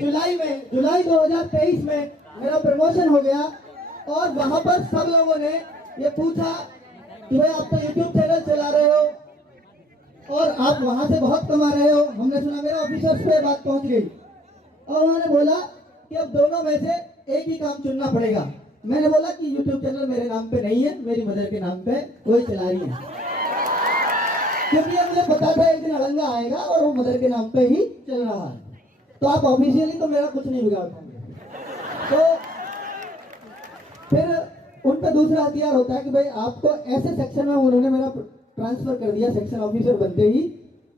जुलाई 2023 में मेरा प्रमोशन हो गया और वहां पर सब लोगों ने ये पूछा कि भाई आप तो यूट्यूब चैनल चला रहे हो और आप वहां से बहुत कमा रहे हो। हमने सुना, मेरे ऑफिसर्स पे बात पहुंच गई और उन्होंने बोला कि अब दोनों में से एक ही काम चुनना पड़ेगा। मैंने बोला कि यूट्यूब चैनल मेरे नाम पे नहीं है, मेरी मदर के नाम पे वही चला रही है, क्योंकि मुझे पता था एक दिन अड़ंगा आएगा और वो मदर के नाम पे ही चल रहा है। तो आप ऑफिशियली तो मेरा कुछ नहीं बिगाड़ पाएंगे। तो फिर उन पे दूसरा हथियार होता है कि भाई आपको ऐसे सेक्शन में उन्होंने मेरा ट्रांसफर कर दिया सेक्शन ऑफिसर बनते ही,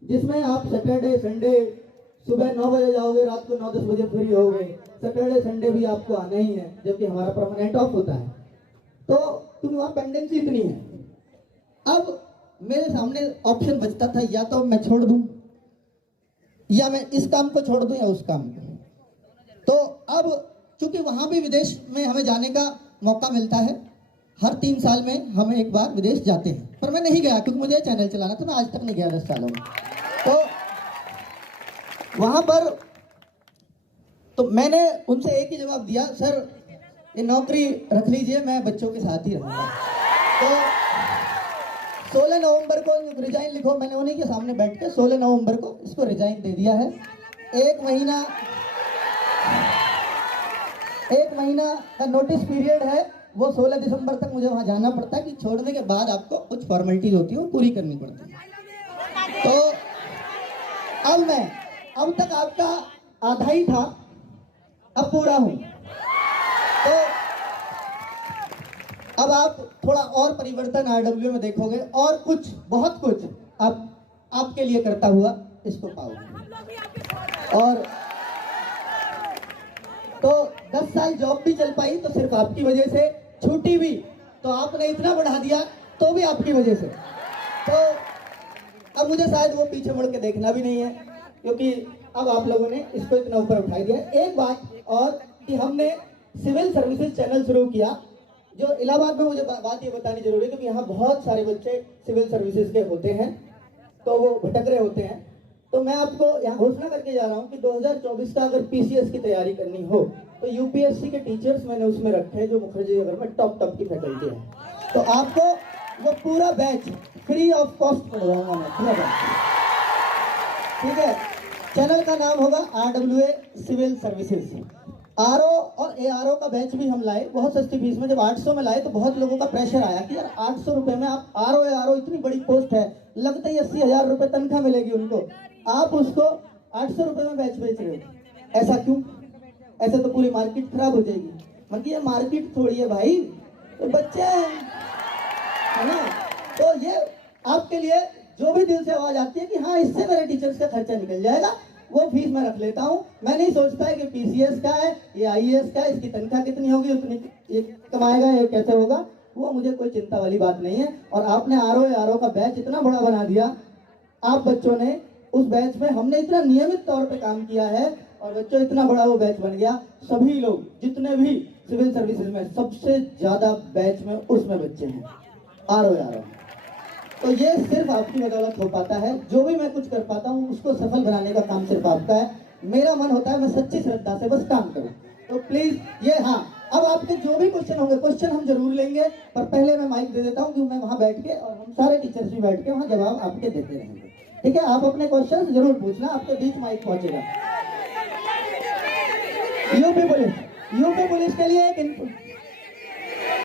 जिसमें आप सैटरडे संडे सुबह 9 बजे जाओगे, रात को 9-10 बजे फ्री होगे। सैटरडे संडे भी आपको आना ही है, जबकि हमारा परमानेंट ऑफ होता है। तो क्योंकि वहाँ पेंडेंसी इतनी है। अब मेरे सामने ऑप्शन बचता था, या तो मैं छोड़ दूं, या मैं इस काम को छोड़ दूं, या उस काम को। तो अब चूंकि वहां भी विदेश में हमें जाने का मौका मिलता है, हर 3 साल में हम एक बार विदेश जाते हैं, पर मैं नहीं गया क्योंकि मुझे चैनल चलाना था। मैं आज तक नहीं गया 10 सालों में। तो वहां पर तो मैंने उनसे एक ही जवाब दिया, सर ये नौकरी रख लीजिए, मैं बच्चों के साथ ही रहूंगा। तो 16 नवंबर को रिजाइन लिखो। मैंने उन्हीं के सामने बैठ के 16 नवंबर को इसको रिजाइन दे दिया है। एक महीना का नोटिस पीरियड है, वो 16 दिसंबर तक मुझे वहां जाना पड़ता है कि छोड़ने के बाद आपको कुछ फॉर्मेलिटीज होती है वो पूरी करनी पड़ती है। तो अब तक आपका आधा ही था, अब पूरा हूं। तो अब आप थोड़ा और परिवर्तन आरडब्ल्यू में देखोगे और कुछ, बहुत कुछ आपके लिए करता हुआ इसको पाओगे। और तो 10 साल जॉब भी चल पाई तो सिर्फ आपकी वजह से, छूटी भी तो आपने इतना बढ़ा दिया तो भी आपकी वजह से। तो अब मुझे शायद वो पीछे मुड़ के देखना भी नहीं है, क्योंकि अब आप लोगों ने इसको इतना ऊपर उठाई दिया। एक बात और कि हमने सिविल सर्विसेज चैनल शुरू किया, जो इलाहाबाद में, मुझे बात ये बतानी जरूरी है क्योंकि यहाँ बहुत सारे बच्चे सिविल सर्विसेज के होते हैं, तो वो भटक रहे होते हैं। तो मैं आपको यहाँ घोषणा करके जा रहा हूँ कि 2024 का अगर पीसीएस की तैयारी करनी हो तो यूपीएससी के टीचर्स मैंने उसमें रखे हैं, जो मुखर्जी नगर में टॉप की फैकल्टी है। तो आपको वो पूरा बैच फ्री ऑफ कॉस्ट पढ़वाऊंगा मैं, पूरा बैच। ठीक है, चैनल का नाम होगा RWA सिविल सर्विसेज। आरओ और एआरओ का बैच भी हम लाए बहुत सस्ती फीस में। जब 800 में लाए तो बहुत लोगों का प्रेशर आया कि यार 800 रुपए में आप आरओ एआरओ, इतनी बड़ी पोस्ट है, लगता ही 80,000 रुपए तनख्वाह मिलेगी उनको, आप उसको 800 रुपए में बैच बेच रहे हो। ऐसा क्यों? ऐसे तो पूरी मार्केट खराब हो जाएगी। मतलब ये मार्केट थोड़ी है भाई, तो बच्चे हैं, है ना। तो ये आपके लिए जो भी दिल से आवाज आती है कि हाँ इससे मेरे टीचर्स का खर्चा निकल जाएगा, वो फीस मैं रख लेता हूँ। मैं नहीं सोचता है कि पीसीएस का है, ये आईएएस का है, इसकी तनख्वाह कितनी होगी, उतनी ये कमाएगा, ये कैसे होगा, वो मुझे कोई चिंता वाली बात नहीं है। और आपने आरओ का बैच इतना बड़ा बना दिया, आप बच्चों ने उस बैच में, हमने इतना नियमित तौर पे काम किया है और बच्चों इतना बड़ा वो बैच बन गया। सभी लोग जितने भी सिविल सर्विसेज में सबसे ज्यादा बैच में उसमें बच्चे हैं आरओ। तो ये सिर्फ आपकी बदौलत हो पाता है। जो भी मैं कुछ कर पाता हूँ उसको सफल बनाने का काम सिर्फ आपका है। मेरा मन होता है मैं सच्ची श्रद्धा से बस काम करूँ। तो प्लीज ये, हाँ, अब आपके जो भी क्वेश्चन होंगे, क्वेश्चन हम जरूर लेंगे, पर पहले मैं माइक दे देता हूँ कि मैं वहां बैठ के, और हम सारे टीचर्स भी बैठ के वहां जवाब आपके देते रहेंगे। ठीक है, आप अपने क्वेश्चन जरूर पूछना, आपके बीच माइक पहुंचेगा। यूपी पुलिस के लिए एक